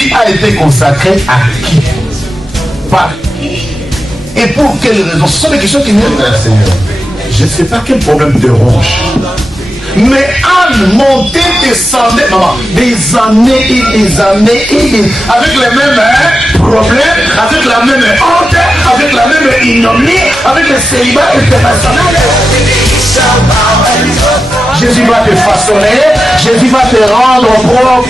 vie a été consacrée à qui? Par qui? Et pour quelle raison? Ce sont des questions qui viennent de la Seigneur. Je ne sais pas quel problème te ronge. Mais Anne montait, descendait, maman, des années et des années et des... avec les mêmes problèmes, avec la même honte, avec la même ignominie, avec le célibat international. Jésus va te façonner, Jésus va te rendre propre.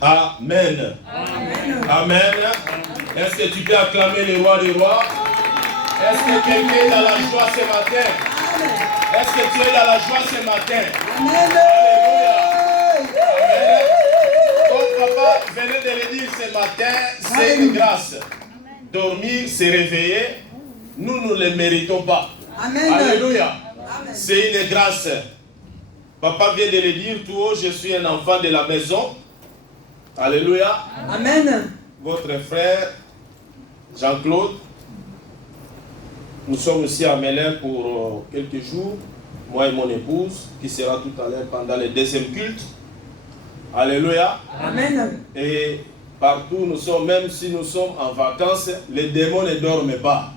Amen. Amen. Est-ce que tu peux acclamer le roi des rois? Est-ce que quelqu'un est dans la joie ce matin? Est-ce que tu es dans la joie ce matin? Alléluia. Amen. Comme papa venait de le dire ce matin, c'est une grâce. Dormir, se réveiller, nous ne le méritons pas. Amen. Alléluia. C'est une grâce. Papa vient de le dire tout haut, je suis un enfant de la maison. Alléluia. Amen. Votre frère Jean-Claude, nous sommes ici à Mélin pour quelques jours, moi et mon épouse, qui sera tout à l'heure pendant le deuxième culte. Alléluia. Amen. Et partout nous sommes, même si nous sommes en vacances, les démons ne dorment pas.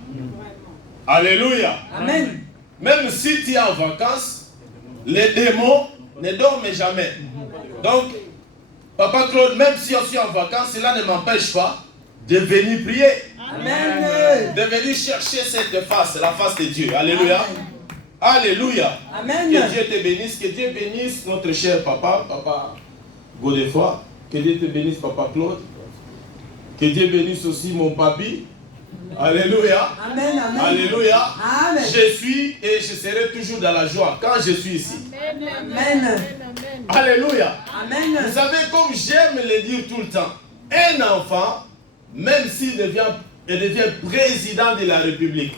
Alléluia. Amen. Même si tu es en vacances, les démons ne dorment jamais. Donc, Papa Claude, même si je suis en vacances, cela ne m'empêche pas de venir prier. Amen. De venir chercher cette face, la face de Dieu. Alléluia. Alléluia. Amen. Que Dieu te bénisse, que Dieu bénisse notre cher papa, Papa Godefroy. Que Dieu te bénisse, Papa Claude. Que Dieu bénisse aussi mon papi. Alléluia. Amen. Amen. Alléluia. Amen. Je suis et je serai toujours dans la joie quand je suis ici. Amen. Alléluia. Amen. Vous savez, comme j'aime le dire tout le temps, un enfant, même s'il devient président de la République,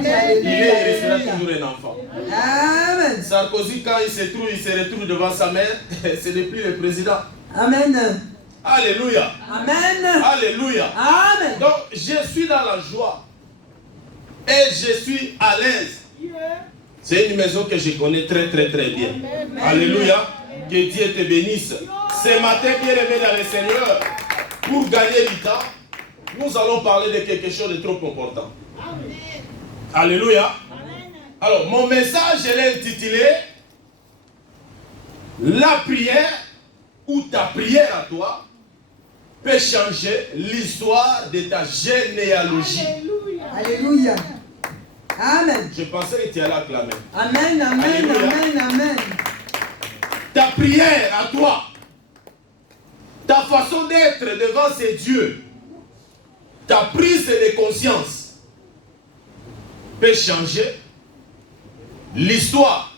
il restera toujours un enfant. Amen. Sarkozy, quand il se retrouve devant sa mère, ce n'est plus le président. Amen. Alléluia. Amen. Alléluia. Amen. Donc, je suis dans la joie et je suis à l'aise. C'est une maison que je connais très très bien. Amen. Alléluia. Que Dieu te bénisse. Ce matin, bien-aimé dans le Seigneur, pour gagner du temps, nous allons parler de quelque chose de trop important. Amen. Alléluia. Amen. Alors, mon message, je l'ai intitulé La prière ou ta prière à toi peut changer l'histoire de ta généalogie. Alléluia. Amen. Je pensais que tu allais acclamer. Amen, amen, Alléluia. amen, amen. Ta prière à toi, ta façon d'être devant ces dieux, ta prise de conscience peut changer l'histoire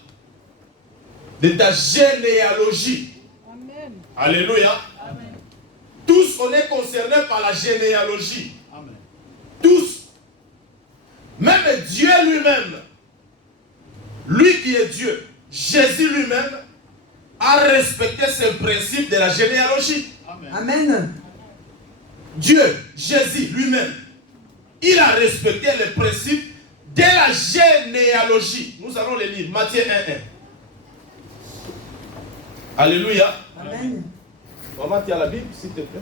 de ta généalogie. Amen. Alléluia. Amen. Tous, on est concernés par la généalogie. Amen. Tous. Même Dieu lui-même, lui qui est Dieu, Jésus lui-même, a respecté ce principe de la généalogie. Amen. Amen. Dieu, Jésus lui-même, il a respecté le principe de la généalogie. Nous allons le lire, Matthieu 1:1. Alléluia. Amen. Maman, tu as la Bible, s'il te plaît.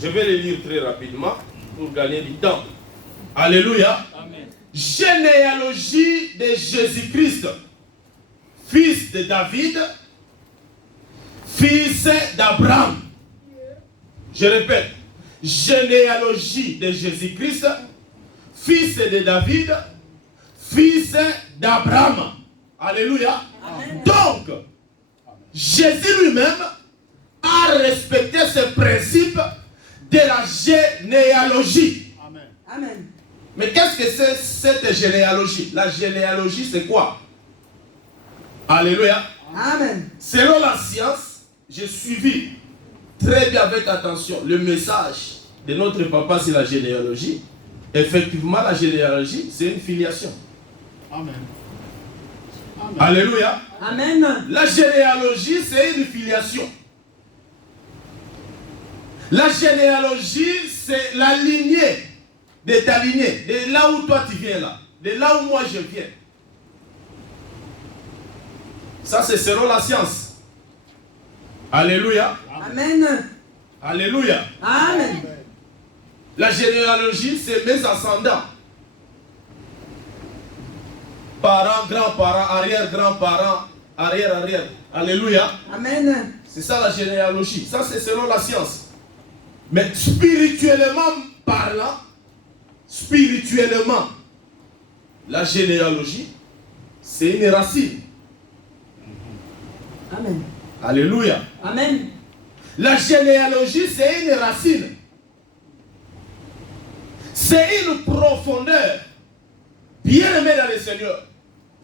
Je vais le lire très rapidement pour gagner du temps. Alléluia. Amen. Généalogie de Jésus-Christ, fils de David, fils d'Abraham. Je répète, généalogie de Jésus-Christ, fils de David, fils d'Abraham. Alléluia. Amen. Donc, Jésus lui-même a respecté ce principe de la généalogie. Amen. Mais qu'est-ce que c'est cette généalogie? La généalogie, c'est quoi? Alléluia. Amen. Selon la science, j'ai suivi très bien avec attention le message de notre papa sur la généalogie. Effectivement, la généalogie, c'est une filiation. Amen. Amen. Alléluia. Amen. La généalogie, c'est une filiation. La généalogie, c'est la lignée de ta lignée, de là où toi tu viens là, de là où moi je viens. Ça, c'est selon la science. Alléluia. Amen. Alléluia. Amen. La généalogie, c'est mes ascendants. Parents, grands-parents, arrière-grands-parents, arrière-arrière. Alléluia. Amen. C'est ça la généalogie. Ça, c'est selon la science. Mais spirituellement parlant, la généalogie, c'est une racine. Amen. Alléluia. Amen. La généalogie, c'est une racine. C'est une profondeur. Bien aimé dans le Seigneur,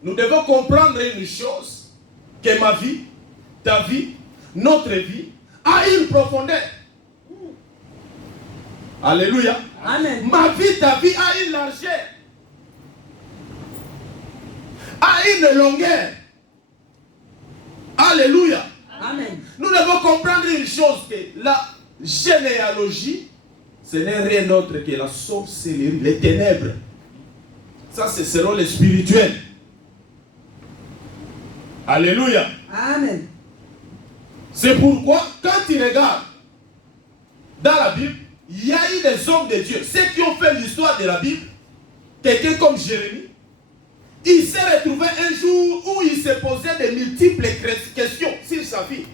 nous devons comprendre une chose, que ma vie, ta vie, notre vie, a une profondeur. Alléluia. Amen. Ma vie, ta vie a une largeur, a une longueur. Alléluia. Amen. Nous devons comprendre une chose, que la généalogie, ce n'est rien d'autre que la sorcellerie, les ténèbres. Ça, c'est selon les spirituels. Alléluia. Amen. C'est pourquoi, quand tu regardes dans la Bible, il y a eu des hommes de Dieu. Ceux qui ont fait l'histoire de la Bible, quelqu'un comme Jérémie, il s'est retrouvé un jour où il s'est posé de multiples questions sur sa vie.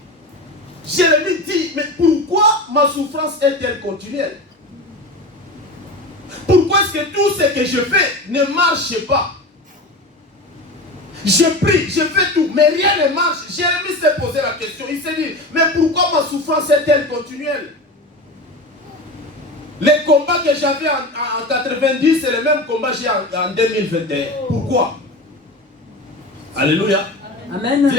Jérémie dit, mais pourquoi ma souffrance est-elle continuelle? Pourquoi est-ce que tout ce que je fais ne marche pas? Je prie, je fais tout, mais rien ne marche. Jérémie s'est posé la question, il s'est dit, mais pourquoi ma souffrance est-elle continuelle? Les combats que j'avais en 90, c'est le même combat que j'ai en 2021. Pourquoi? Alléluia. Amen.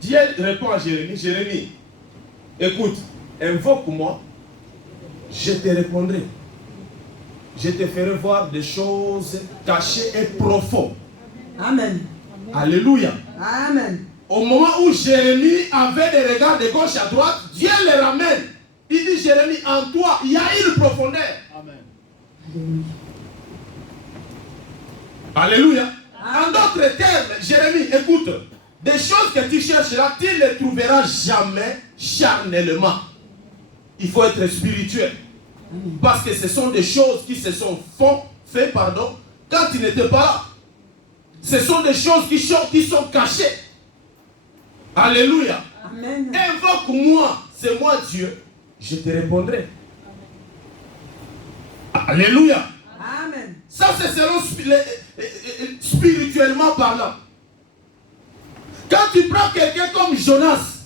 Dieu répond à Jérémie, Jérémie, écoute, invoque-moi, je te répondrai. Je te ferai voir des choses cachées et profondes. Amen. Alléluia. Amen. Au moment où Jérémie avait des regards de gauche à droite, Dieu les ramène. Il dit, Jérémie, en toi, il y a une profondeur. Amen. Alléluia. En d'autres termes, Jérémie, écoute, des choses que tu cherches là, tu ne les trouveras jamais charnellement. Il faut être spirituel. Parce que ce sont des choses qui se sont faites quand tu n'étais pas là. Ce sont des choses qui sont cachées. Alléluia. Amen. Invoque-moi, c'est moi Dieu, je te répondrai. Alléluia. Amen. Ça c'est selon spirituellement parlant. Quand tu prends quelqu'un comme Jonas,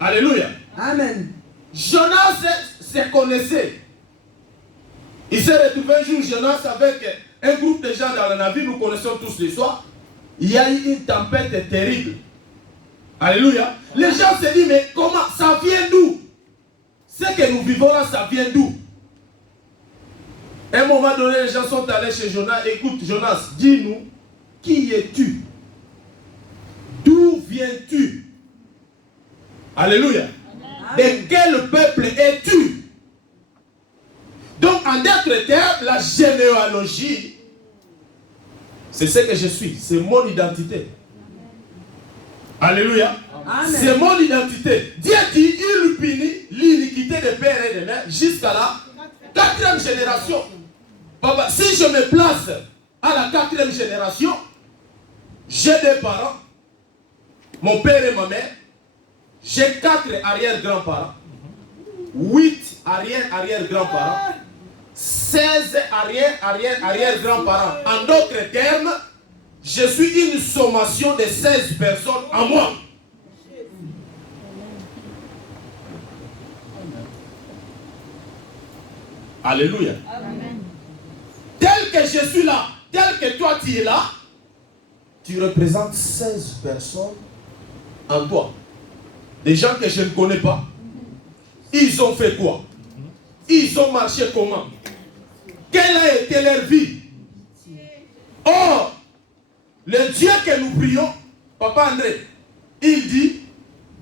alléluia. Amen. Jonas se connaissait. Il s'est retrouvé un jour, Jonas, avec un groupe de gens dans le navire, nous connaissons tous l'histoire. Il y a eu une tempête terrible. Alléluia. Les gens se disent, mais comment? Ça vient d'où? Ce que nous vivons là, ça vient d'où? À un moment donné, les gens sont allés chez Jonas. Écoute, Jonas, dis-nous, qui es-tu? D'où viens-tu? Alléluia. De quel peuple es-tu? Donc, en d'autres termes, la généalogie, c'est ce que je suis. C'est mon identité. Alléluia. C'est mon identité. Dieu dit, il punit l'iniquité des pères et des mères jusqu'à la 4e génération. Papa, si je me place à la 4e génération, j'ai des parents, mon père et ma mère, j'ai 4 arrière-grands-parents, 8 arrière-arrière-grands-parents, 16 arrière-arrière-arrière-grands-parents. En d'autres termes, je suis une sommation de 16 personnes en moi. Alléluia. Amen. Tel que je suis là, tel que toi tu es là, tu représentes 16 personnes en toi. Des gens que je ne connais pas. Ils ont fait quoi? Ils ont marché comment? Quelle a été leur vie? Or, le Dieu que nous prions, Papa André, il dit,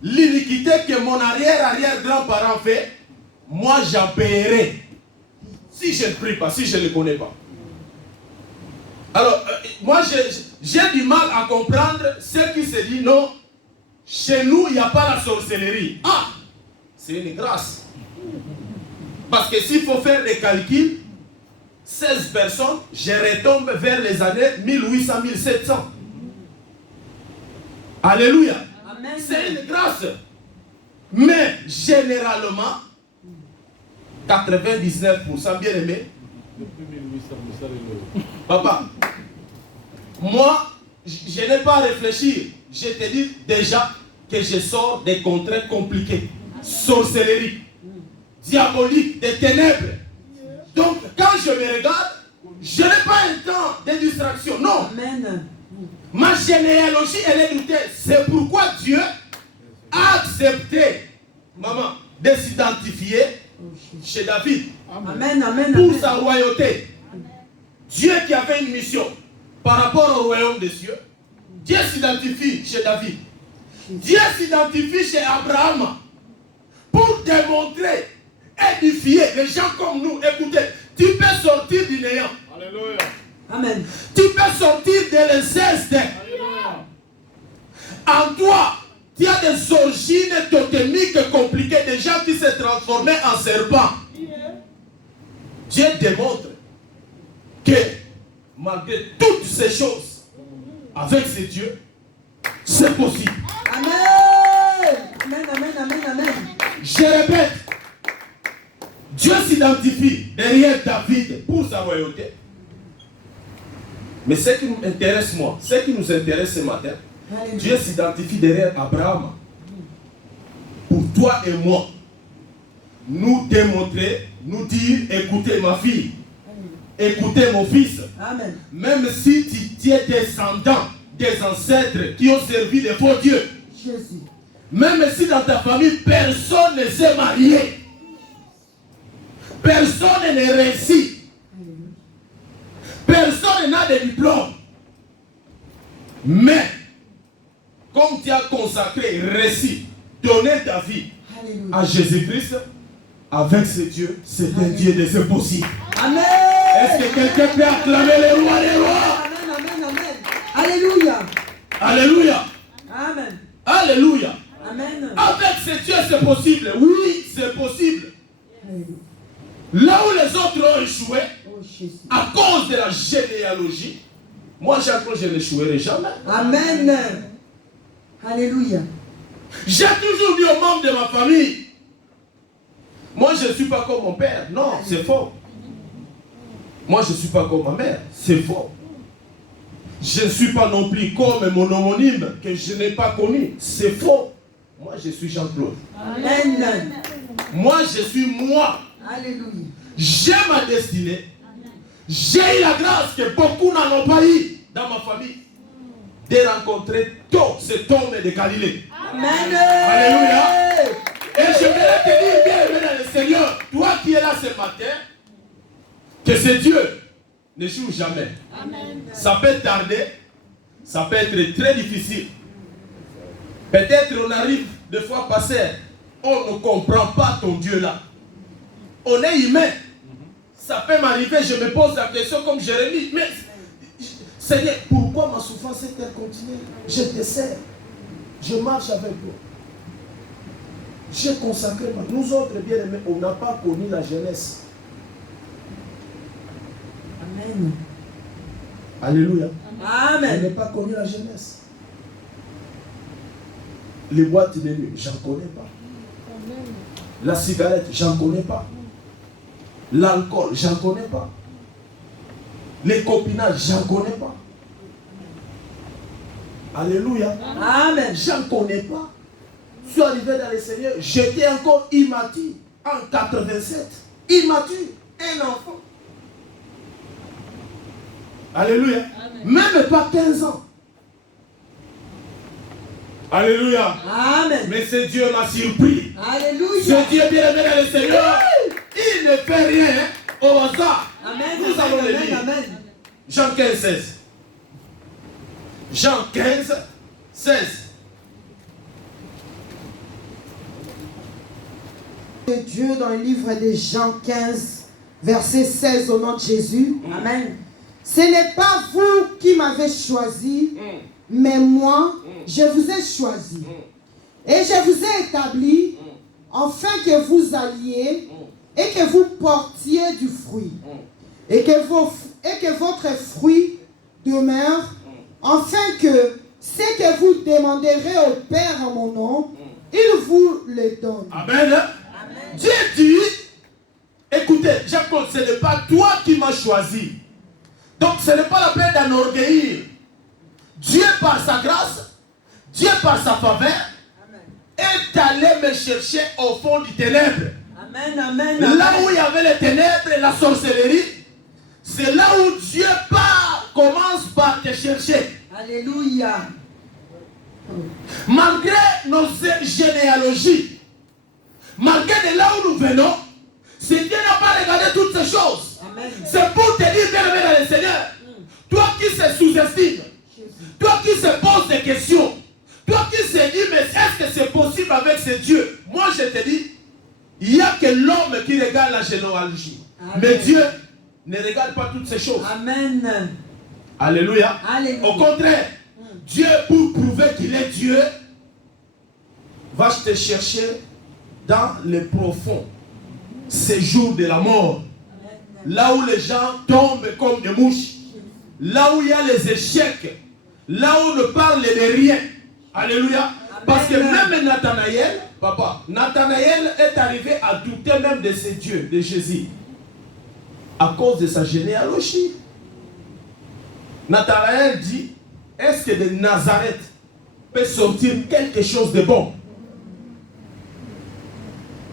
l'iniquité que mon arrière-arrière-grand-parent fait, moi j'en paierai. Si je ne prie pas, si je ne le connais pas. Alors, moi j'ai du mal à comprendre ceux qui se disent non, chez nous il n'y a pas la sorcellerie. Ah, c'est une grâce. Parce que s'il faut faire des calculs, 16 personnes, je retombe vers les années 1800-1700. Alléluia. C'est une grâce. Mais généralement, 99% bien aimé. Papa, moi, je n'ai pas à réfléchir. Je te dis déjà que je sors des contraintes compliquées. Sorcellerie, diabolique, des ténèbres. Donc, quand je me regarde, je n'ai pas un temps de distraction. Non. Amen. Ma généalogie, elle est doutée. C'est pourquoi Dieu a accepté, maman, de s'identifier chez David. Amen, amen, Pour amen. sa royauté. Dieu qui avait une mission par rapport au royaume des cieux. Dieu s'identifie chez David. Dieu s'identifie chez Abraham. Pour démontrer, édifier les gens comme nous. Écoutez, tu peux sortir du néant. Alléluia. Amen. Tu peux sortir de l'inceste. Alléluia. En toi, tu as des origines totémiques compliquées, des gens qui se transformaient en serpents. Dieu démontre que malgré toutes ces choses, avec ces dieux, c'est possible. Amen. Amen, amen, amen, amen. Je répète, Dieu s'identifie derrière David pour sa royauté. Mais ce qui nous intéresse, moi, ce qui nous intéresse ce matin, Alléluia. Dieu s'identifie derrière Abraham. Pour toi et moi, nous démontrer, nous dire, écoutez ma fille, écoutez mon fils, Amen. même si tu es descendant des ancêtres qui ont servi les faux dieux, Jésus. même si dans ta famille, personne ne s'est marié, personne ne réussit, personne n'a de diplôme, mais comme tu as consacré, réussi, donné ta vie Alléluia. à Jésus-Christ, avec ce Dieu, c'est un Dieu de ce possible. Amen. Est-ce que quelqu'un peut acclamer les rois, les rois? Amen, amen, amen. Alléluia. Alléluia. Amen. Alléluia. Amen. Avec ce Dieu, c'est possible. Oui, c'est possible. Alléluia. Là où les autres ont échoué, Oh Jésus. à cause de la généalogie, moi, j'accroche, je n'échouerai jamais. Amen. Alléluia. J'ai toujours dit aux membres de ma famille, moi, je ne suis pas comme mon père. Non, c'est faux. Moi, je ne suis pas comme ma mère. C'est faux. Je ne suis pas non plus comme mon homonyme que je n'ai pas connu. C'est faux. Moi, je suis Jean-Claude. Amen. Moi, je suis moi. Alléluia. J'ai ma destinée. J'ai eu la grâce que beaucoup n'en ont pas eu dans ma famille de rencontrer tout cet homme de Galilée. Amen. Alléluia. Et je voudrais te dire, bien aimé dans le Seigneur, toi qui es là ce matin, que ce Dieu n'échoue jamais. Amen. Ça peut tarder, ça peut être très difficile. Peut-être on arrive des fois passer, on ne comprend pas ton Dieu là. On est humain. Ça peut m'arriver, je me pose la question comme Jérémie, mais Seigneur, pourquoi ma souffrance est-elle continue? Je te sers, je marche avec toi. J'ai consacré ma... Nous autres, bien aimés, on n'a pas connu la jeunesse. Amen. Alléluia. On n'a Amen. pas connu la jeunesse. Les boîtes de nuit, j'en connais pas. La cigarette, j'en connais pas. L'alcool, j'en connais pas. Les copinages, j'en connais pas. Alléluia. Amen. Je ne connais pas. Je suis arrivé dans le Seigneur. J'étais encore immature. En 87. Immature. Un enfant. Alléluia. Même pas 15 ans. Alléluia. Amen. Mais ce Dieu m'a surpris. Alléluia. Ce Dieu bien aimé dans le Seigneur. Il ne fait rien au hasard. Amen. Nous allons le lire. Amen. Jean 15, 16. Jean 15, 16. De Dieu dans le livre de Jean 15, verset 16 au nom de Jésus. Amen. Ce n'est pas vous qui m'avez choisi, mais moi, je vous ai choisi. Et je vous ai établi afin que vous alliez et que vous portiez du fruit. Et que votre fruit demeure, afin que ce que vous demanderez au Père en mon nom, il vous le donne. Amen. Dieu dit, écoutez, Jacob, ce n'est pas toi qui m'as choisi. Donc ce n'est pas la peine d'enorgueillir. Dieu par sa grâce, Dieu par sa faveur, est allé me chercher au fond du ténèbre. Amen, amen, Là où il y avait les ténèbres et la sorcellerie, c'est là où Dieu commence par te chercher. Alléluia. Malgré nos généalogies, malgré de là où nous venons, si Dieu n'a pas regardé toutes ces choses, c'est pour te dire, bien aimé dans le Seigneur, toi qui se sous-estime, toi qui se pose des questions, toi qui se dit, mais est-ce que c'est possible avec ce Dieu? Moi je te dis, il n'y a que l'homme qui regarde la généalogie. Amen. Mais Dieu ne regarde pas toutes ces choses. Amen. Alléluia. Alléluia. Au contraire, Dieu, pour prouver qu'il est Dieu, va te chercher dans les profonds séjours de la mort. Là où les gens tombent comme des mouches. Là où il y a les échecs. Là où on ne parle de rien. Alléluia. Parce que même Nathanaël, papa, Nathanaël est arrivé à douter même de ce Dieu, de Jésus. À cause de sa généalogie. Nathanaël dit, est-ce que de Nazareth peut sortir quelque chose de bon?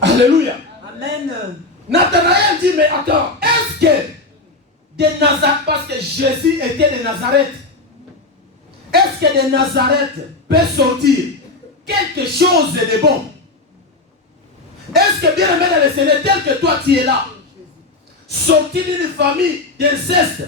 Alléluia. Amen. Nathanaël dit, mais attends, est-ce que de Nazareth, parce que Jésus était de Nazareth, est-ce que de Nazareth peut sortir quelque chose de bon? Est-ce que bien aimé dans le Seigneur, tel que toi tu es là, sorti d'une famille d'inceste,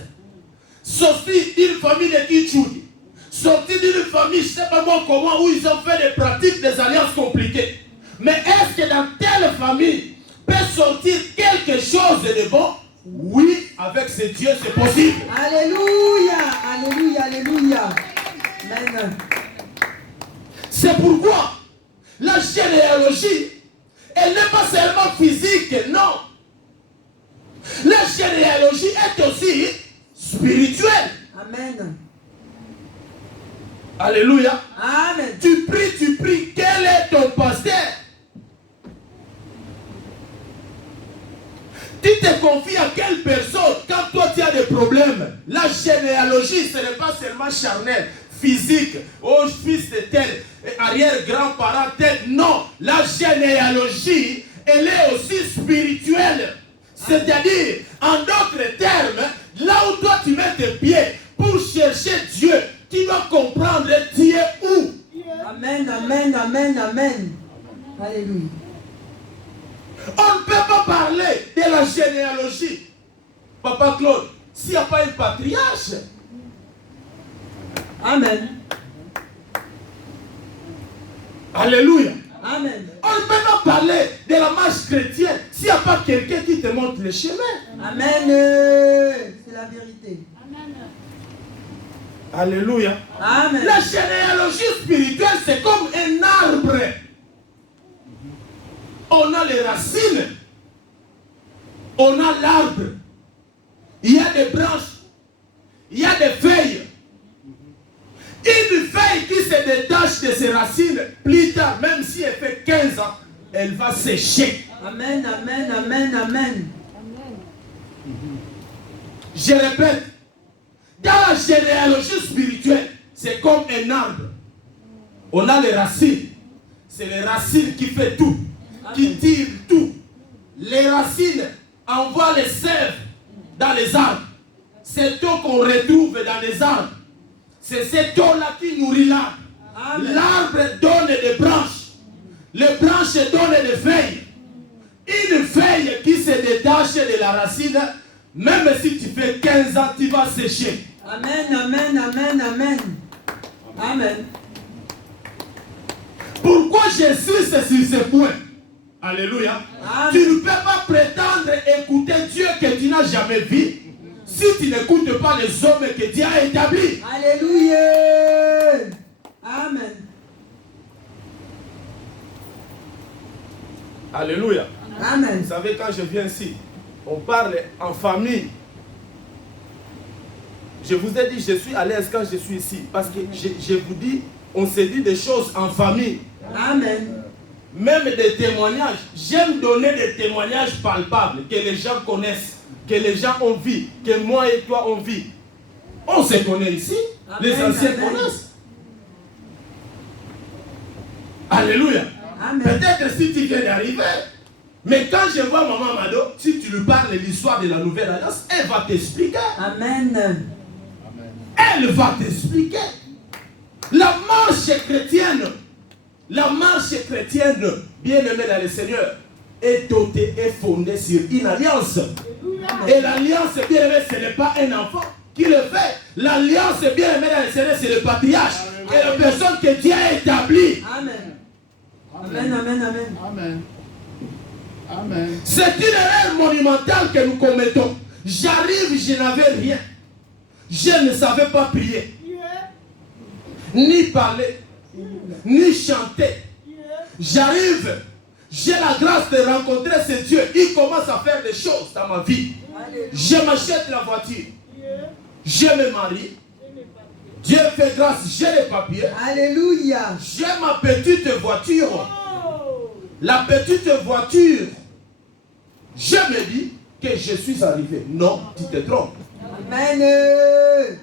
sorti d'une famille de Kitchoudi, sorti d'une famille, je ne sais pas moi comment, où ils ont fait des pratiques, des alliances compliquées. Mais est-ce que dans telle famille peut sortir quelque chose de bon? Oui, avec ce Dieu, c'est possible. Alléluia. Alléluia. Alléluia. Amen. C'est pourquoi la généalogie, elle n'est pas seulement physique, non. La généalogie est aussi spirituelle. Amen. Alléluia. Amen. Tu pries. Quel est ton pasteur? Tu te confies à quelle personne quand toi tu as des problèmes? La généalogie, ce n'est pas seulement charnel, physique, oh fils de tel, arrière-grand-parent tel. Non, la généalogie, elle est aussi spirituelle. C'est-à-dire, en d'autres termes, là où toi tu mets tes pieds pour chercher Dieu, tu dois comprendre Dieu où. Amen. Amen. Amen. Amen. Alléluia. On ne peut pas parler de la généalogie. Papa Claude, s'il n'y a pas un patriarche. Amen. Alléluia. Amen. On ne peut pas parler de la marche chrétienne s'il n'y a pas quelqu'un qui te montre le chemin. Amen. C'est la vérité. Alléluia. Amen. La généalogie spirituelle, c'est comme un arbre. On a les racines. On a l'arbre. Il y a des branches. Il y a des feuilles. Une feuille qui se détache de ses racines, plus tard, même si elle fait 15 ans, elle va sécher. Amen. Amen. Amen. Amen. Je répète, dans la généalogie spirituelle, c'est comme un arbre. On a les racines. C'est les racines qui font tout, qui tirent tout. Les racines envoient les sèves dans les arbres. Cette eau qu'on retrouve dans les arbres, c'est cette eau-là qui nourrit l'arbre. L'arbre donne des branches. Les branches donnent des feuilles. Une feuille qui se détache de la racine, même si tu fais 15 ans, tu vas sécher. Amen, amen, amen, amen. Amen. Pourquoi Jésus c'est sur ce point? Alléluia. Amen. Tu ne peux pas prétendre écouter Dieu que tu n'as jamais vu si tu n'écoutes pas les hommes que Dieu a établis. Alléluia. Amen. Alléluia. Amen. Vous savez, quand je viens ici, on parle en famille. Je vous ai dit, je suis à l'aise quand je suis ici. Parce que je vous dis, on se dit des choses en famille. Amen. Même des témoignages. J'aime donner des témoignages palpables que les gens connaissent, que les gens ont vu, que moi et toi on vit. On se connaît ici. Amen, Les anciens amen. connaissent. Alléluia. Amen. Peut-être si tu viens d'arriver, mais quand je vois Maman Mado, si tu lui parles de l'histoire de la Nouvelle Alliance, elle va t'expliquer. Amen. Elle va t'expliquer. La marche chrétienne, bien aimée dans le Seigneur, est dotée et fondée sur une alliance. Et l'alliance, bien aimée, ce n'est pas un enfant qui le fait. L'alliance, bien aimée dans le Seigneur, c'est le patriarche. Et la personne que Dieu a établie. Amen. Amen, amen, amen. Amen. Amen. C'est une erreur monumentale que nous commettons. J'arrive, je n'avais rien. Je ne savais pas prier, ni parler, ni chanter. J'arrive, j'ai la grâce de rencontrer ce Dieu. Il commence à faire des choses dans ma vie. Je m'achète la voiture. Je me marie. Dieu fait grâce, j'ai les papiers. Alléluia. J'ai ma petite voiture. La petite voiture, je me dis que je suis arrivé. Non, tu te trompes. Amen.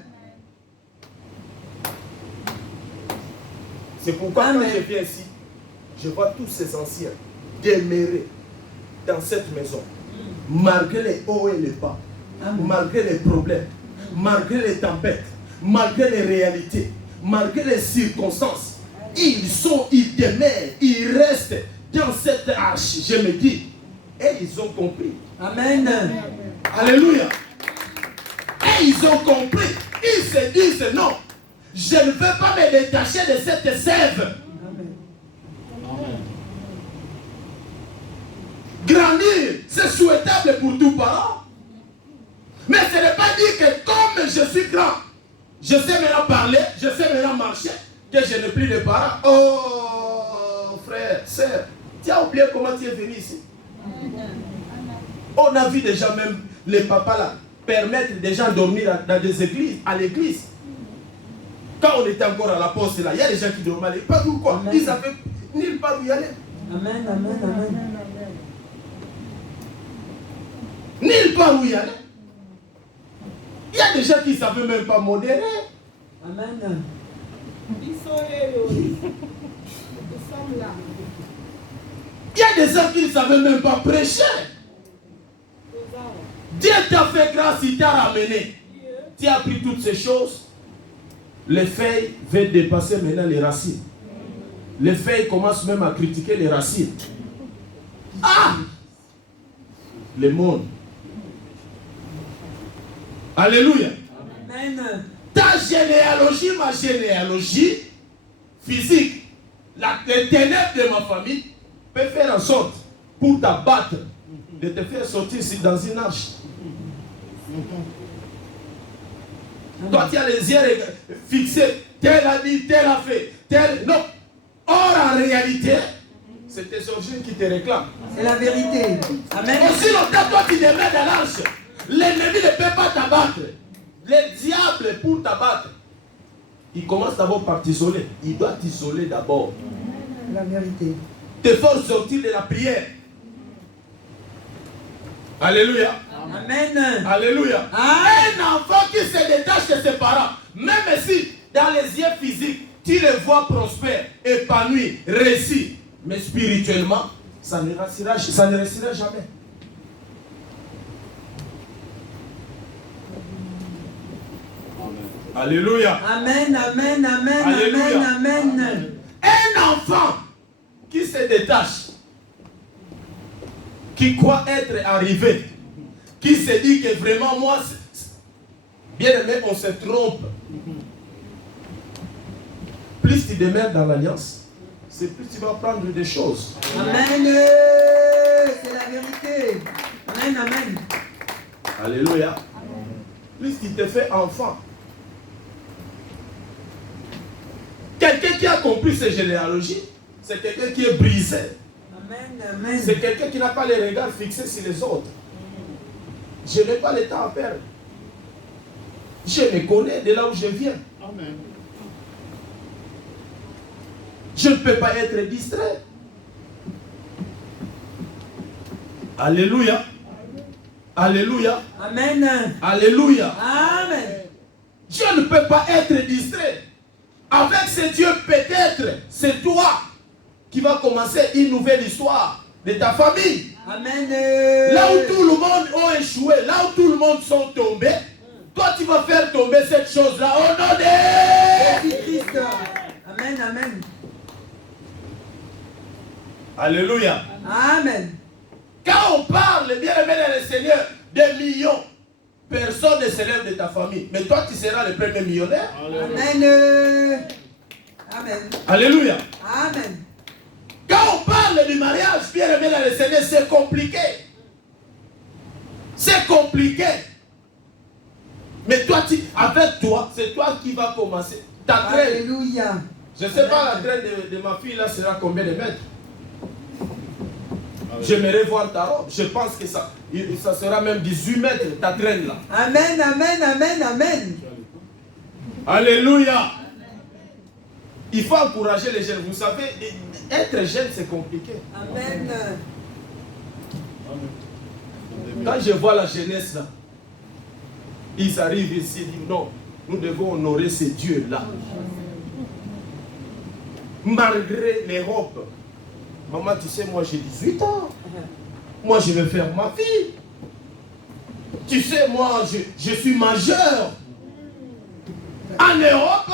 C'est pourquoi Amen. quand je viens ici, je vois tous ces anciens demeurer dans cette maison. Malgré les hauts et les bas, malgré les problèmes, malgré les tempêtes, malgré les réalités, malgré les circonstances, ils demeurent, ils restent dans cette arche. Je me dis, et ils ont compris. Amen. Alléluia. Et ils ont compris. Ils se disent non, je ne veux pas me détacher de cette sève. Grandir, c'est souhaitable pour tout parent. Mais ce n'est pas dire que comme je suis grand, je sais maintenant parler, je sais maintenant marcher, que je n'ai plus de parents. Oh, frère, sœur, tu as oublié comment tu es venu ici. On a vu déjà même les papas là permettre des gens de dormir dans des églises, à l'église. Quand on était encore à la poste là, il y a des gens qui dormaient. Pas pourquoi. Ils n'avaient nulle part où y aller. Amen, amen, amen. Nulle part où y aller. Il y a des gens qui ne savaient même pas modérer. Amen. Il y a des gens qui ne savaient même pas prêcher. Dieu t'a fait grâce, il t'a ramené. Tu as appris toutes ces choses. Les feuilles vont dépasser maintenant les racines. Les feuilles commencent même à critiquer les racines. Ah! Le monde. Alléluia. Amen. Ta généalogie, ma généalogie physique, les ténèbres de ma famille peut faire en sorte pour t'abattre, de te faire sortir dans une arche. Toi, tu as les yeux fixés, tel a dit, tel a fait, tel. Non. Or, en réalité, c'est tes origines qui te réclament. C'est la vérité. Amen. Aussi longtemps, toi, tu demeures dans l'arche. L'ennemi ne peut pas t'abattre. Le diable, pour t'abattre, il commence d'abord par t'isoler. Il doit t'isoler d'abord. C'est la vérité. Te faire sortir de la prière. Alléluia. Amen. Alléluia. Amen. Un enfant qui se détache de ses parents, même si dans les yeux physiques, tu tu les vois prospères, épanouis, réussir. Mais spirituellement, ça ne réussira jamais. Alléluia. Amen, amen, amen, Alléluia. amen, amen. Un enfant qui se détache, qui croit être arrivé, qui se dit que vraiment moi, bien aimé, on se trompe. Plus tu demeures dans l'alliance, c'est plus tu vas apprendre des choses. Amen. C'est la vérité. Amen, amen. Alléluia. Plus tu te fais enfant. Quelqu'un qui a compris ces généalogies, c'est quelqu'un qui est brisé. Amen, amen. C'est quelqu'un qui n'a pas les regards fixés sur les autres. Je n'ai pas le temps à perdre. Je me connais de là où je viens. Amen. Je ne peux pas être distrait. Alléluia. Alléluia. Amen. Alléluia. Amen. Je ne peux pas être distrait. Avec ce Dieu, peut-être, c'est toi qui vas commencer une nouvelle histoire de ta famille. Amen. Là où tout le monde a échoué, là où tout le monde sont tombés, toi tu vas faire tomber cette chose-là au nom de Jésus-Christ. Amen, amen. Alléluia. Amen. Quand on parle, bien aimé dans le Seigneur, des millions, personne ne s'élève de ta famille. Mais toi tu seras le premier millionnaire. Amen. Amen. Alléluia. Amen. Quand on parle du mariage, bien aimé dans le Seigneur, c'est compliqué. C'est compliqué. Mais toi, avec toi, c'est toi qui vas commencer. Ta traîne. Alléluia. Je ne sais pas, la traîne de ma fille là sera combien de mètres. J'aimerais voir ta robe. Je pense que ça sera même 18 mètres, ta traîne là. Amen, amen, amen, amen. Alléluia. Il faut encourager les jeunes. Vous savez, être jeune, c'est compliqué. Amen. Quand je vois la jeunesse là, ils arrivent ici et disent non, nous devons honorer ces dieux-là. Malgré l'Europe. Maman, tu sais, moi j'ai 18 ans. Moi je vais faire ma vie. Tu sais, moi je suis majeur. En Europe,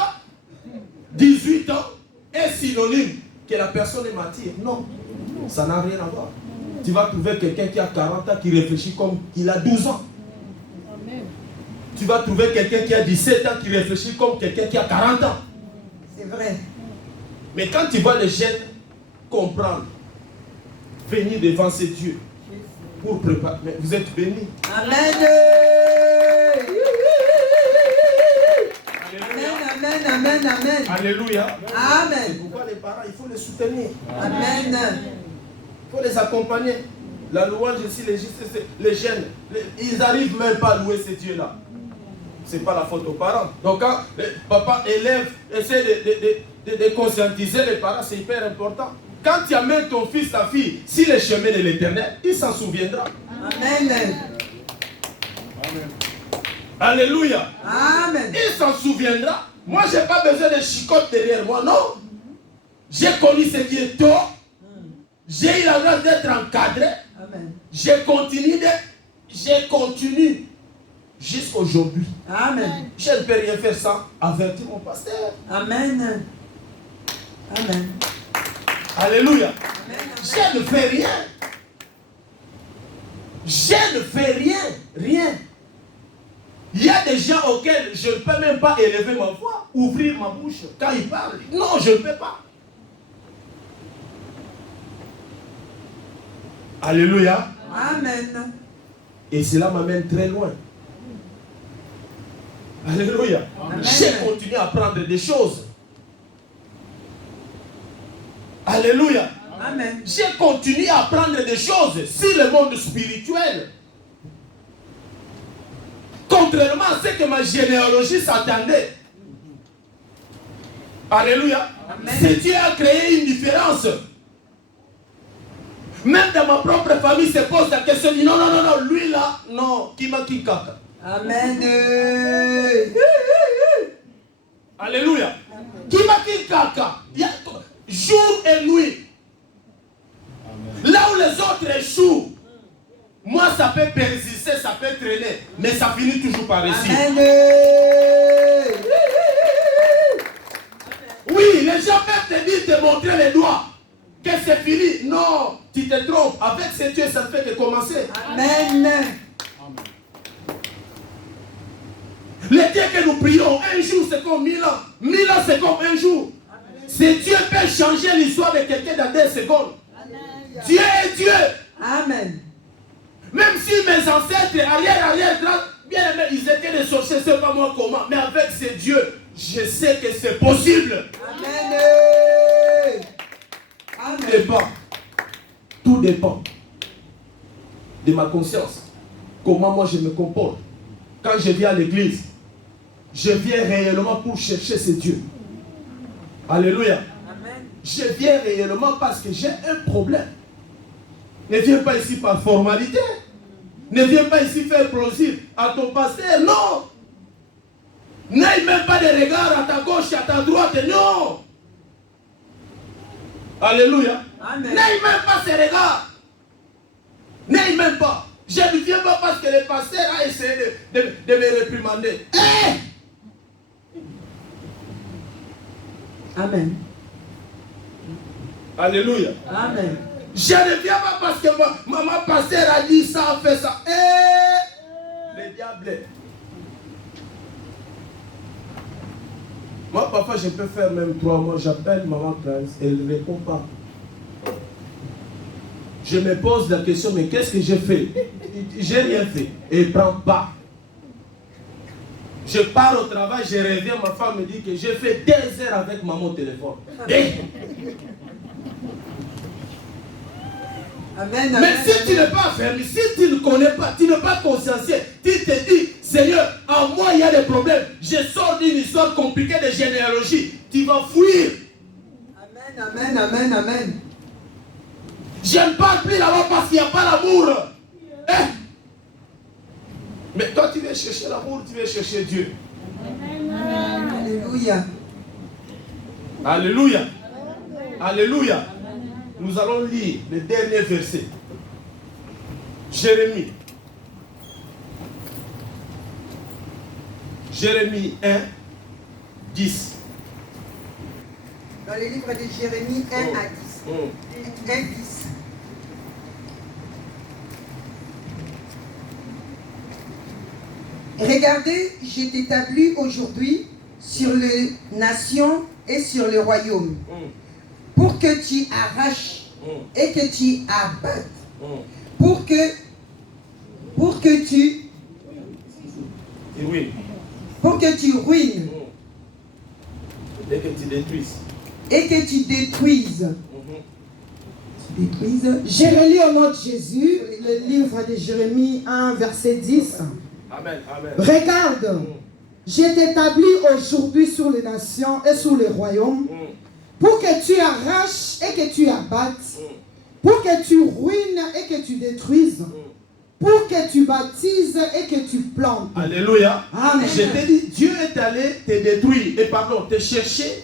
18 ans est synonyme que la personne est mature. Non, ça n'a rien à voir. Tu vas trouver quelqu'un qui a 40 ans qui réfléchit comme il a 12 ans. Tu vas trouver quelqu'un qui a 17 ans qui réfléchit comme quelqu'un qui a 40 ans. C'est vrai. Mais quand tu vois les jeunes comprendre, venir devant ces dieux pour préparer, mais vous êtes bénis. Amen. Amen, amen, amen. Alléluia. Amen. C'est pourquoi les parents, il faut les soutenir. Amen. Il faut les accompagner. La louange ici, les jeunes, ils n'arrivent même pas à louer ces dieux-là. Ce n'est pas la faute aux parents. Donc quand papa élève, essaie de conscientiser les parents, c'est hyper important. Quand tu amènes ton fils, ta fille, si le chemin de l'éternel, il s'en souviendra. Amen. Alléluia. Amen. Il s'en souviendra. Moi, je n'ai pas besoin de chicotte derrière moi, non. J'ai connu ce Dieu tôt. J'ai eu la grâce d'être encadré. Amen. Je continue jusqu'aujourd'hui. Amen. Je ne peux rien faire sans avertir mon pasteur. Amen. Amen. Alléluia. Amen. Je ne fais rien. Je ne fais rien. Rien. Il y a des gens auxquels je ne peux même pas élever ma voix, ouvrir ma bouche quand ils parlent. Non, je ne peux pas. Alléluia. Amen. Et cela m'amène très loin. Alléluia. Amen. J'ai continué à apprendre des choses. Alléluia. Amen. J'ai continué à apprendre des choses sur le monde spirituel. Contrairement à ce que ma généalogie s'attendait. Alléluia. Amen. C'est Dieu a créé une différence. Même dans ma propre famille, se pose la question, dit non, non, non, non, lui là, non, qui m'a qui kaka. Amen. Alléluia. Qui va qui caca? Jour et nuit. Là où les autres échouent, moi ça peut persister, ça peut traîner, mais ça finit toujours par réussir. Oui, les gens peuvent te dire, te montrer les doigts, que c'est fini. Non, tu te trompes. Avec ces dieux, ça ne fait que commencer. Amen. Les dieux que nous prions, un jour c'est comme 1000 ans. 1000 ans c'est comme un jour. Ces dieux peuvent changer l'histoire de quelqu'un dans 2 secondes. Dieu est Dieu. Amen. Même si mes ancêtres, arrière, bien aimés, ils étaient des sorciers, c'est pas moi comment. Mais avec ces dieux, je sais que c'est possible. Amen. Amen. Tout dépend de ma conscience. Comment moi je me comporte. Quand je viens à l'église, je viens réellement pour chercher ces dieux. Alléluia. Amen. Je viens réellement parce que j'ai un problème. Ne viens pas ici par formalité. Ne viens pas ici faire plaisir à ton pasteur. Non. N'aie même pas de regard à ta gauche, à ta droite. Non. Alléluia. Amen. N'aie même pas ces regards. N'aie même pas. Je ne viens pas parce que le pasteur a essayé de me réprimander. Hey! Amen. Alléluia. Amen. Je ne viens pas parce que maman pasteur a dit ça, a fait ça. Le diable. Moi, parfois, je peux faire même 3 mois. J'appelle maman Clarisse, elle ne répond pas. Je me pose la question, mais qu'est-ce que j'ai fait? J'ai rien fait. Et elle ne prend pas. Je pars au travail, je reviens, ma femme me dit que j'ai fait 2 heures avec maman au téléphone. Amen. Mais si tu n'es pas fermé, si tu ne connais pas, tu n'es pas consciencieux, tu te dis, Seigneur, en moi il y a des problèmes, je sors d'une histoire compliquée de généalogie, tu vas fuir. Amen, amen, amen, amen. Je ne parle plus là-bas parce qu'il n'y a pas l'amour. Hein? Mais toi tu veux chercher l'amour, tu veux chercher Dieu. Alléluia. Alléluia. Alléluia. Nous allons lire le dernier verset. Jérémie. Jérémie 1, 10. Dans le livre de Jérémie 1 à 10. 1, 10. Regardez, j'ai établi aujourd'hui sur les nations et sur le royaume, pour que tu arraches et que tu abattes, pour que tu ruines Et que tu détruises. et que tu détruises. Je relis au nom de Jésus le livre de Jérémie 1, verset 10. Amen, amen. Regarde, j'ai t'établi aujourd'hui sur les nations et sur les royaumes, pour que tu arraches et que tu abattes, pour que tu ruines et que tu détruises, pour que tu baptises et que tu plantes. Alléluia. Amen. Je te dis, Dieu est allé te détruire, et pardon, te chercher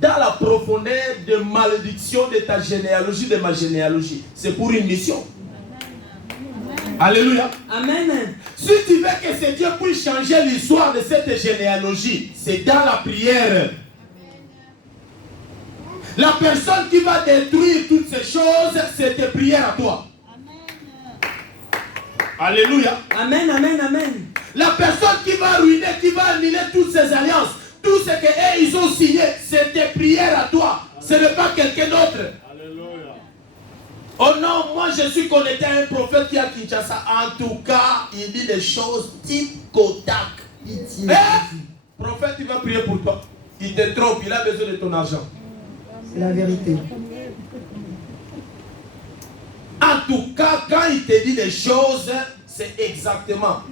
dans la profondeur de malédiction de ta généalogie, de ma généalogie. C'est pour une mission. Alléluia. Amen. Si tu veux que ce Dieu puisse changer l'histoire de cette généalogie, c'est dans la prière. La personne qui va détruire toutes ces choses, c'est tes prières à toi. Alléluia. Amen, amen, amen. La personne qui va ruiner, qui va annuler toutes ces alliances, tout ce qu'eux ils ont signé, c'est tes prières à toi. Ce n'est pas quelqu'un d'autre. Alléluia. Oh non, moi je suis connecté à un prophète qui est à Kinshasa. En tout cas, il dit des choses type Kodak. Pitié. Prophète, il va prier pour toi. Il te trompe, il a besoin de ton argent. C'est la vérité. En tout cas, quand il te dit des choses, c'est exactement.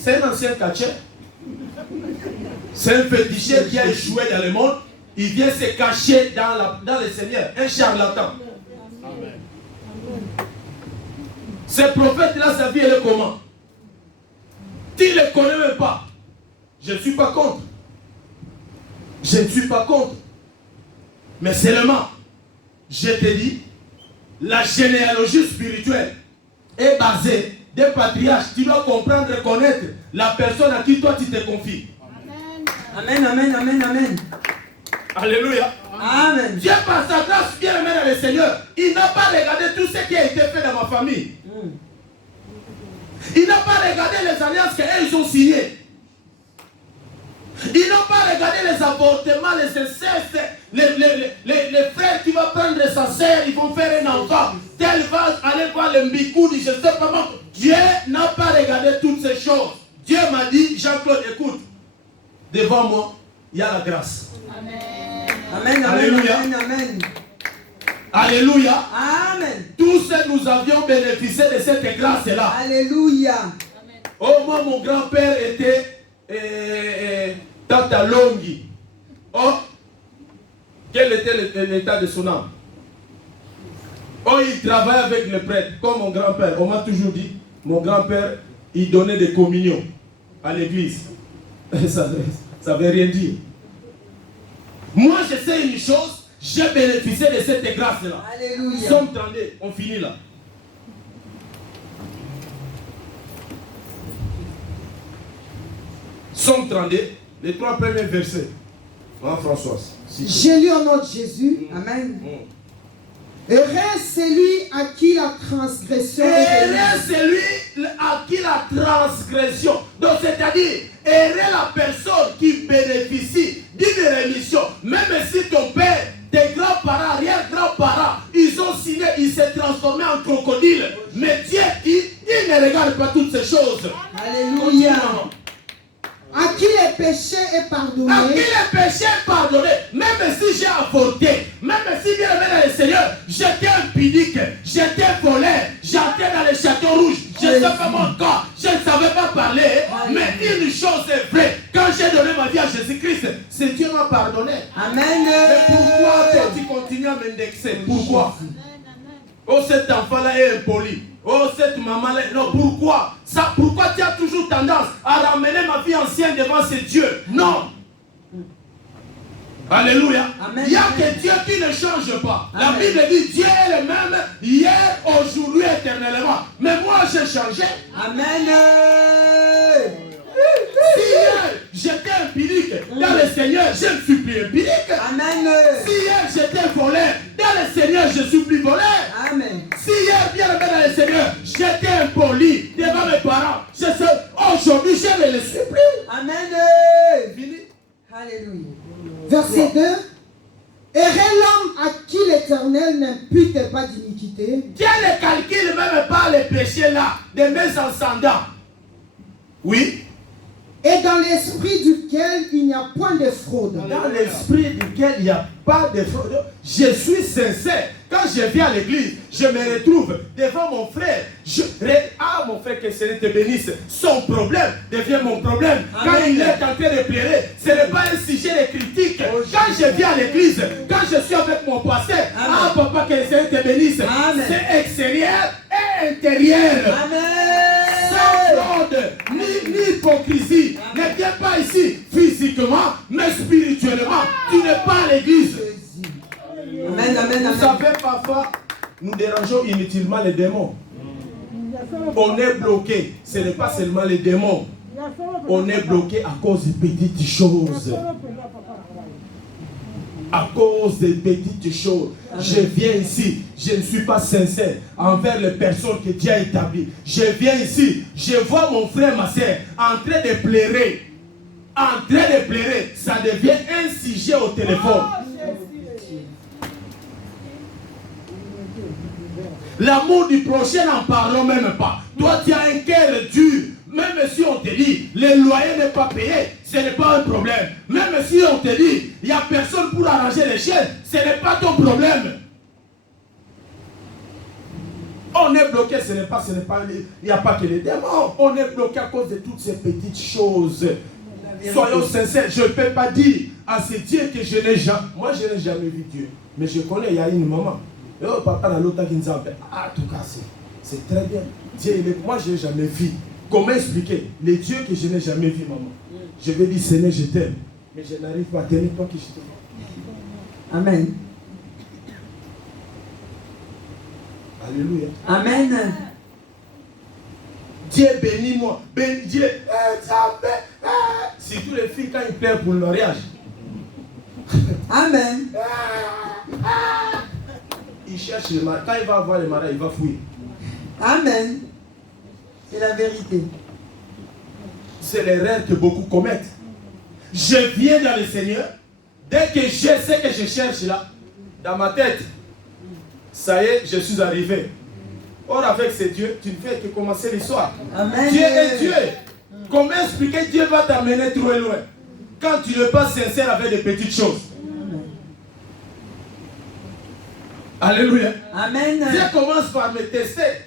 C'est un ancien catcheur. C'est un féticheur qui a échoué dans le monde. Il vient se cacher dans le Seigneur. Un charlatan. Amen. Ce prophète-là, sa vie, elle est comment? Tu ne le connais même pas. Je ne suis pas contre. Je ne suis pas contre. Mais seulement, je te dis, la généalogie spirituelle est basée des patriarches. Tu dois comprendre et connaître la personne à qui toi tu te confies. Amen, amen, amen, amen. Alléluia. Amen. Dieu par sa grâce, bien aimé dans le Seigneur, il n'a pas regardé tout ce qui a été fait dans ma famille. Il n'a pas regardé les alliances qu'ils ont signées. Ils n'ont pas regardé les avortements, les incestes, les frères qui vont prendre sa sœur, ils vont faire un enfant. Tel va aller voir le mbikoudi, je ne sais pas comment. Dieu n'a pas regardé toutes ces choses. Dieu m'a dit, Jean-Claude, écoute, devant moi, il y a la grâce. Amen. Amen, amen, Alléluia. amen, amen. Alléluia. Amen. Tous nous avions bénéficié de cette grâce-là. Alléluia. Oh, moi, mon grand-père était Tata Longi. Oh, quel était l'état de son âme? Oh, il travaillait avec le prêtre, comme mon grand-père. On m'a toujours dit, mon grand-père, il donnait des communions à l'église. Ça ne veut rien dire. Moi, je sais une chose, j'ai bénéficié de cette grâce-là. Alléluia. Somme 32, on finit là. Somme 32, les 3 premiers versets. Hein, Françoise? J'ai lu au nom de Jésus. Amen. Heureux celui à qui la transgression est Heureux celui à qui la transgression. Donc c'est-à-dire, heureux la personne qui bénéficie d'une rémission. Même si ton père, tes grands-parents, arrière-grands-parents, ils ont signé, ils s'est transformé en crocodile. Mais Dieu, il ne regarde pas toutes ces choses. Alléluia. À qui les péchés est pardonné. À qui les péchés est pardonné. Même si j'ai avorté, même si bien aimé dans le Seigneur, j'étais impudique, j'étais voleur, j'étais dans les châteaux rouges, je ne sais pas mon corps, je ne savais pas parler. Mais une chose est vraie, quand j'ai donné ma vie à Jésus-Christ, c'est Dieu m'a pardonné. Amen. Mais pourquoi toi tu continues à m'indexer? Pourquoi? Oh, cet enfant-là est impoli. Oh, cette maman-là. Non, pourquoi? Ça, pourquoi tu as toujours tendance à ramener ma vie ancienne devant ces dieux? Non. Alléluia. Amen. Il n'y a que Dieu qui ne change pas. La Bible dit Dieu est le même hier, aujourd'hui, éternellement. Mais moi, j'ai changé. Amen. Si hier j'étais impudique dans le Seigneur, je ne suis plus impudique. Amen. Si hier j'étais voleur, dans le Seigneur, je suis plus voleur. Amen. Si hier, bien aimé dans le Seigneur, j'étais impoli devant mes parents, aujourd'hui, je ne le suis plus. Amen. Fini. Alléluia. Verset 2. Heureux l'homme à qui l'Éternel n'impute pas d'iniquité. Dieu ne calcule même pas les péchés là de mes ascendants. Oui. Et dans l'esprit duquel il n'y a point de fraude. Dans l'esprit duquel il n'y a pas de fraude. Je suis sincère. Quand je viens à l'église, je me retrouve devant mon frère. Mon frère, que Seigneur te bénisse. Son problème devient mon problème. Amen. Quand il est en train de pleurer, ce n'est pas un sujet de critique. Quand je viens à l'église, quand je suis avec mon pasteur, papa, que le Seigneur te bénisse. C'est extérieur et intérieur. Amen. Sans fraude, ni hypocrisie. Ne viens pas ici physiquement, mais spirituellement. Tu n'es pas à l'église. Amen, amen, amen. Vous savez, parfois, nous dérangeons inutilement les démons. On est bloqué. Ce n'est pas seulement les démons. On est bloqué à cause des petites choses. À cause des petites choses. Je viens ici, je ne suis pas sincère envers les personnes que Dieu a établies. Je viens ici, je vois mon frère, ma soeur en train de pleurer. En train de pleurer, ça devient un sujet au téléphone. L'amour du prochain, n'en parlons même pas. Toi, tu as un cœur dur. Même si on te dit, le loyer n'est pas payé, ce n'est pas un problème. Même si on te dit, il n'y a personne pour arranger les chiens, ce n'est pas ton problème. On est bloqué, il n'y a pas que les démons. On est bloqué à cause de toutes ces petites choses. Soyons sincères, je ne peux pas dire à ce Dieu que je n'ai jamais... Moi, je n'ai jamais vu Dieu. Mais je connais, il y a une maman. Oh, papa, dans l'autre qui nous a fait. Ah, en tout cas, c'est très bien. Dieu, moi, je n'ai jamais vu. Comment expliquer les dieux que je n'ai jamais vu, maman? Je vais dire, Seigneur, je t'aime. Mais je n'arrive pas à tenir toi qui je te vois. Amen. Alléluia. Amen. Dieu bénis moi. Dieu. Surtout les filles quand ils pleurent pour le mariage. Amen. Il cherche le mariage. Quand il va avoir le mariage, il va fouiller. Amen. C'est la vérité. C'est l'erreur que beaucoup commettent. Je viens dans le Seigneur. Dès que je sais que je cherche là, dans ma tête, ça y est, je suis arrivé. Or, avec ce Dieu, tu ne fais que commencer l'histoire. Amen. Dieu est Dieu. Comment expliquer Dieu va t'amener trop loin quand tu n'es pas sincère avec des petites choses? Alléluia. Amen. Dieu commence par me tester.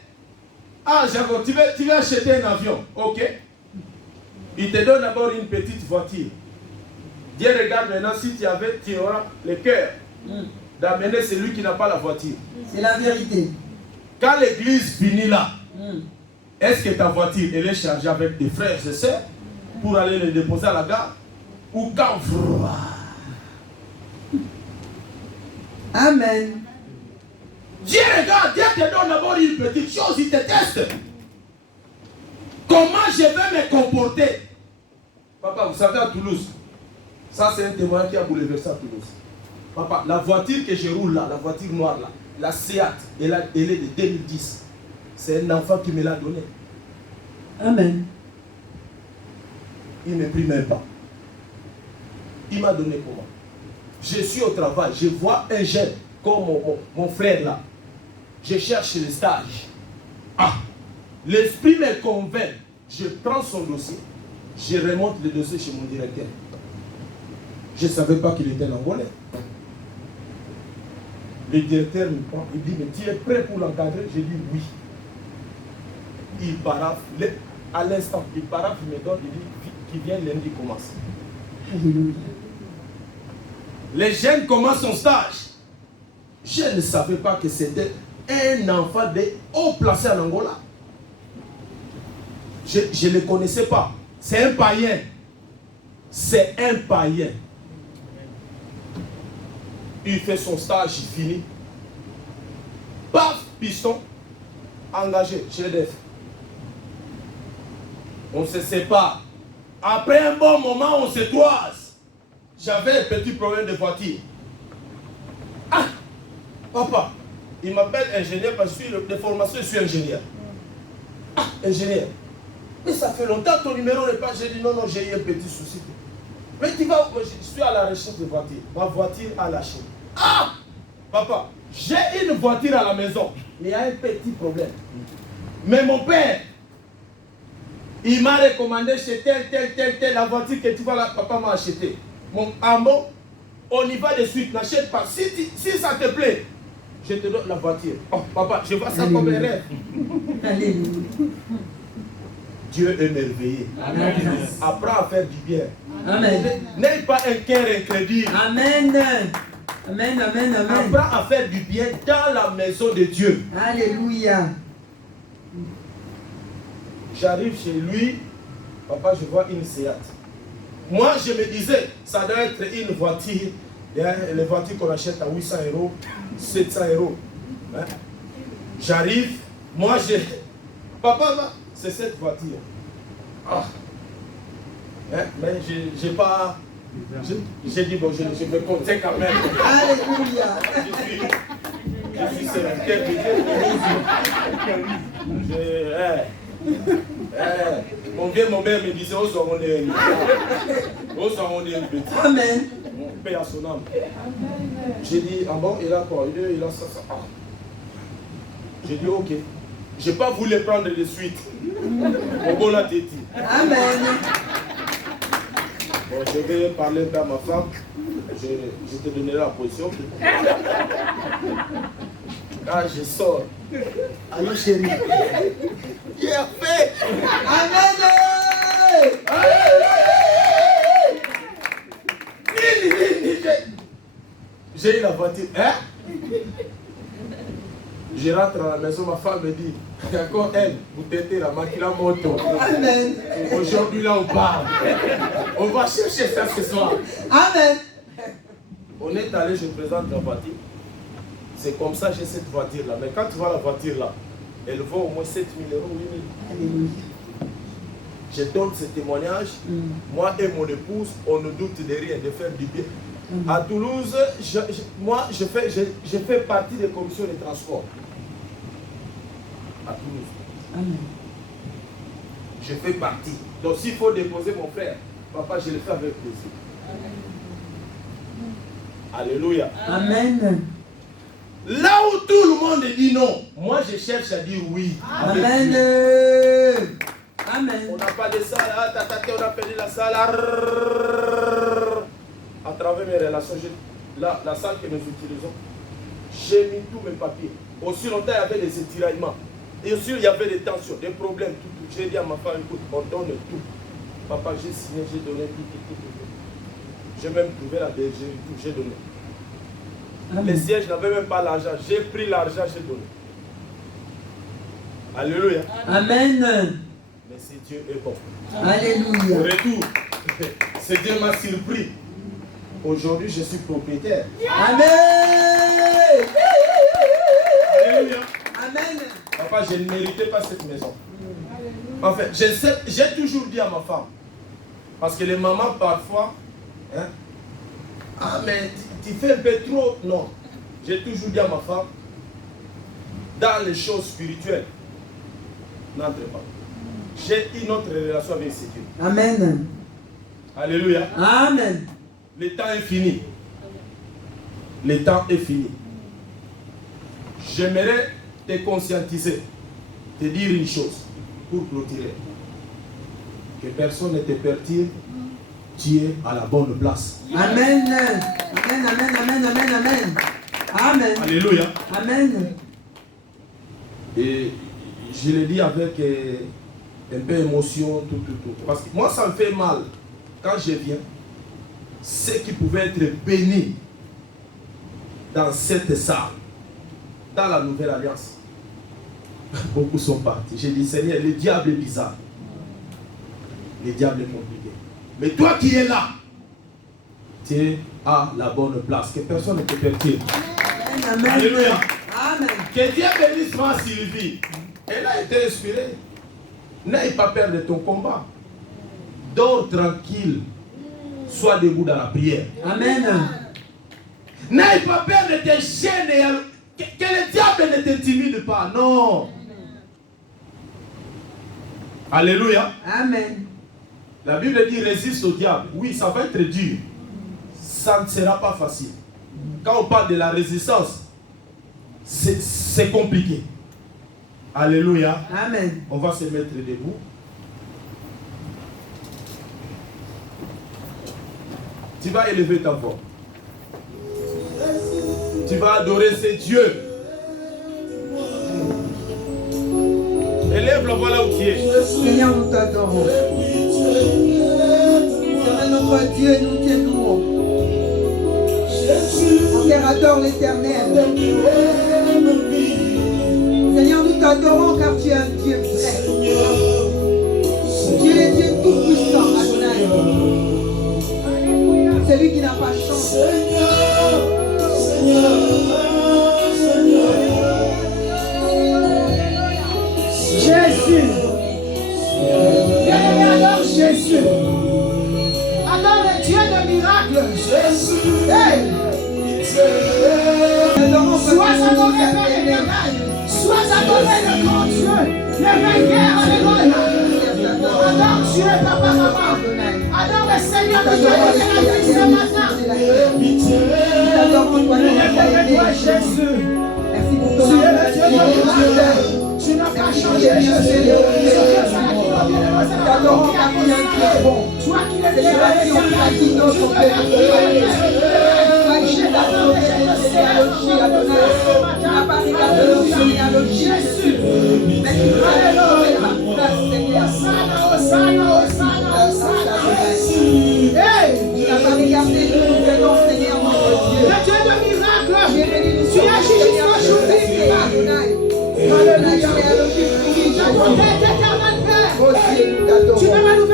Ah, Jacob, tu veux acheter un avion. Ok. Il te donne d'abord une petite voiture. Dieu regarde maintenant si tu auras le cœur d'amener celui qui n'a pas la voiture. C'est la vérité. Quand l'église finit là, est-ce que ta voiture elle est chargée avec des frères et sœurs pour aller les déposer à la gare? Ou quand Amen. Dieu regarde, Dieu te donne d'abord une petite chose, il te teste. Comment je vais me comporter? Papa, vous savez à Toulouse, ça c'est un témoin qui a bouleversé à Toulouse. Papa, la voiture que je roule là, la voiture noire là, la Seat, elle est de 2010. C'est un enfant qui me l'a donné. Amen. Il ne me prie même pas. Il m'a donné comment? Je suis au travail, je vois un jeune comme mon frère là. Je cherche le stage. Ah, l'esprit me convainc. Je prends son dossier, je remonte le dossier chez mon directeur. Je ne savais pas qu'il était en Angolais. Le directeur me prend, il dit, mais tu es prêt pour l'encadrer? J'ai dit oui. Il paraphe, à l'instant, il paraphe, il me donne, il dit, qui vient lundi commence. Les jeunes commencent son stage. Je ne savais pas que c'était un enfant de haut placé en Angola. Je ne le connaissais pas. C'est un païen. C'est un païen. Il fait son stage, il finit. Paf, piston, engagé chez l'EDF. On se sépare. Après un bon moment, on se croise. J'avais un petit problème de voiture. Ah, papa, il m'appelle ingénieur parce que de formation, je suis ingénieur. Ah, ingénieur. Mais ça fait longtemps ton numéro n'est pas. J'ai dit non, j'ai eu un petit souci. Mais tu vas, je suis à la recherche de voiture. Ma voiture a lâché. Ah, papa, j'ai une voiture à la maison. Mais il y a un petit problème. Mais mon père, il m'a recommandé chez tel, la voiture que tu vas là, papa m'a acheté. Mon amour, on y va de suite, n'achète pas. Si ça te plaît, je te donne la voiture. Oh, papa, je vois ça comme un rêve. Alléluia. Dieu est merveilleux. Amen. Apprends à faire du bien. Amen. N'aie pas un cœur incrédule. Amen. Amen, amen, amen. Apprends à faire du bien dans la maison de Dieu. Alléluia. J'arrive chez lui, papa, je vois une Seat. Moi, je me disais, ça doit être une voiture, les voitures qu'on achète à 800 €, 700 €. Hein? J'arrive, moi, papa, c'est cette voiture. Ah. Hein? Mais j'ai pas... J'ai dit, bon, je me comptais quand même. Alléluia. Je suis serviteur de Dieu. Mon vieux, mon père me disait, oh, ça, on est un petit. Amen. Mon père a son âme. J'ai dit, ah bon, il a quoi? Il a ça. Ah. J'ai dit, ok. Je n'ai pas voulu prendre de suite. Au bon la tête. Amen. Bon, je vais parler à ma femme. Je te donnerai la position. Quand je sors. Allô chérie. Il a fait. Amen. J'ai eu la voiture. Hein? Je rentre à la maison, ma femme me dit, encore elle, vous t'étez la moto. Amen. Aujourd'hui, là, on parle. On va chercher ça ce soir. Amen. On est allé, je présente la voiture. C'est comme ça j'ai cette voiture-là. Mais quand tu vois la voiture-là, elle vaut au moins 7 000 €, 8 000. Alléluia. Je donne ce témoignage. Moi et mon épouse, on ne doute de rien, de faire du bien. À Toulouse, je fais partie des commissions de transport. À Toulouse. Amen. Je fais partie. Donc s'il faut déposer mon frère, papa, je le fais avec plaisir. Alléluia. Amen. Là où tout le monde dit non, moi je cherche à dire oui. Amen. Amen. On n'a pas de salle, on a perdu la salle. À travers mes relations, la salle que nous utilisons, j'ai mis tous mes papiers. Aussi longtemps, il y avait des étiraillements. Et aussi, il y avait des tensions, des problèmes, tout. J'ai dit à ma femme, écoute, on donne tout. Papa, j'ai signé, j'ai donné tout. J'ai même trouvé la bergerie, tout, j'ai donné. Les sièges n'avaient même pas l'argent. J'ai pris l'argent, j'ai donné. Alléluia. Amen. Mais si Dieu est bon. Alléluia. Au retour, ce Dieu m'a surpris. Aujourd'hui, je suis propriétaire. Amen. Alléluia. Amen. Papa, je ne méritais pas cette maison. En fait, j'ai toujours dit à ma femme, parce que les mamans parfois, hein, ah mais tu fais un peu trop. Non, j'ai toujours dit à ma femme, dans les choses spirituelles, n'entre pas. J'ai une autre relation avec ce Dieu. Amen. Alléluia. Amen. Le temps est fini. Le temps est fini. J'aimerais te conscientiser, te dire une chose pour clôturer. Que personne ne te perturbe, tu es à la bonne place. Amen. Amen, amen, amen, amen, amen. Amen. Alléluia. Amen. Et je le dis avec un peu d'émotion, tout. Parce que moi, ça me fait mal quand je viens. Ceux qui pouvaient être bénis dans cette salle, dans la nouvelle alliance, beaucoup sont partis. J'ai dit, Seigneur, le diable est bizarre. Le diable est compliqué. Mais toi qui es là, tu es à la bonne place. Que personne ne te perturbe. Amen. Alléluia. Amen. Que Dieu bénisse ma Sylvie. Elle a été inspirée. N'aie pas peur de ton combat. Dors tranquille. Sois debout dans la prière. Amen. N'aie pas peur de tes chaînes. Que le diable ne t'intimide pas. Non. Alléluia. Amen. La Bible dit résiste au diable. Oui, ça va être dur. Ça ne sera pas facile. Quand on parle de la résistance, c'est compliqué. Alléluia. Amen. On va se mettre debout. Tu vas élever ta voix. Tu vas adorer ce Dieu. Élève la voix là où tu es. Seigneur, nous t'adorons. Seigneur, notre Dieu, nous te louons. Mon cœur adore l'Éternel. Seigneur, nous t'adorons car tu es un Dieu vrai. Tu es Dieu tout-puissant, Adonai. Celui qui n'a pas changé. Jésus. Adore Jésus. Adore le Dieu de miracles. Jésus. Hey. Sois adoré, Père éternel. Sois adoré, le grand Dieu. Le vainqueur, alléluia. Adore Dieu, papa, maman. Adore le Seigneur qui t'a donné la vie ce matin. Élève-toi, Jésus. Merci pour ton Dieu, le Dieu de miracles. Tu n'as qu'à changer les choses. T'adorons car tu es un Dieu bon. Toi qui es le Dieu qui ont bâti notre pays. Tu n'as pas regardé nos généalogies, Jésus. Mais tu vas aller à la place, Seigneur. Hey! Tu n'as pas regardé nous venons, Seigneur, notre Dieu. Le Dieu de miracles. Tu agis jusqu'à aujourd'hui. Alléluia. Tu as éternel Père. Tu vas nous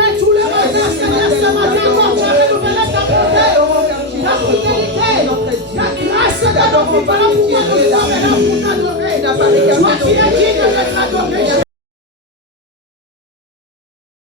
Voilà pourquoi nous sommes là pour t'adorer. Toi qui as dit